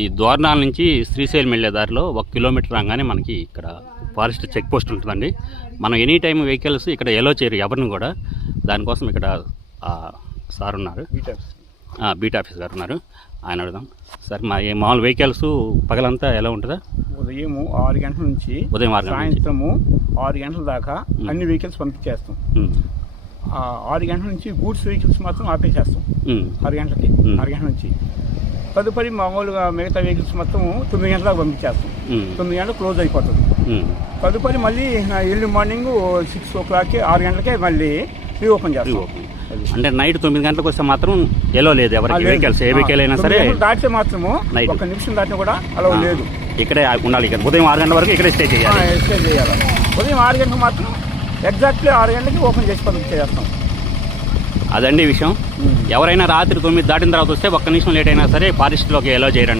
ఈ ద్వారనాల నుంచి శ్రీశైలం వెళ్ళే దారిలో ఒక కిలోమీటర్ రాగానే మనకి ఇక్కడ ఫారెస్ట్ చెక్ పోస్ట్ ఉంటుందండి. మనం ఎనీ టైం వెహికల్స్ ఇక్కడ ఎలో చేయరు ఎవరిని కూడా. దానికోసం ఇక్కడ సార్ ఉన్నారు. బీట్ ఆఫీస్ గారు ఉన్నారు. ఆయన అడుగుదాం. సార్ మా ఈ మామూలు వెహికల్స్ పగలంతా ఎలా ఉంటుందా? ఉదయం ఆరు గంటల నుంచి ఉదయం ఆరు సాయంత్రము ఆరు గంటల దాకా అన్ని వెహికల్స్ పంపించేస్తాం ఆరు గంటల నుంచి గూడ్స్ వెహికల్స్ మాత్రం ఆపేసేస్తాం. ఆరు గంటలకి. ఆరు గంటల నుంచి. తదుపరి మామూలుగా మిగతా వెహికల్స్ మొత్తం తొమ్మిది గంటలకు పంపించేస్తాం. తొమ్మిది గంటలకు క్లోజ్ అయిపోతుంది. తదుపరి మళ్ళీ ఎర్లీ మార్నింగ్ సిక్స్ ఓ క్లాక్కి ఆరు గంటలకే మళ్ళీ రీఓపెన్ చేస్తాం. అంటే నైట్ తొమ్మిది గంటలకు వస్తే మాత్రం ఎలో లేదు ఎవరికి లేదు. వెహికల్స్ ఏ ఆ, వెహికల్ అయినా సరే దాటితే మాత్రము. ఒక నిమిషం దాటినా కూడా అలా లేదు. ఇక్కడే ఉండాలి ఇక్కడ. ఉదయం ఆరు గంటల వరకు ఇక్కడే స్టే చేయాలి. ఎక్స్టే చేయాలి. ఉదయం ఆరు గంటలకు మాత్రం ఎగ్జాక్ట్లీ ఆరు గంటలకి ఓపెన్ చేసి పంపించేస్తాం. అదండి విషయం. ఎవరైనా రాత్రి తొమ్మిది దాటిన తర్వాత వస్తే ఒక్క నిమిషం లేట్ అయినా సరే ఫారెస్ట్లోకి ఎలో చేయరండి.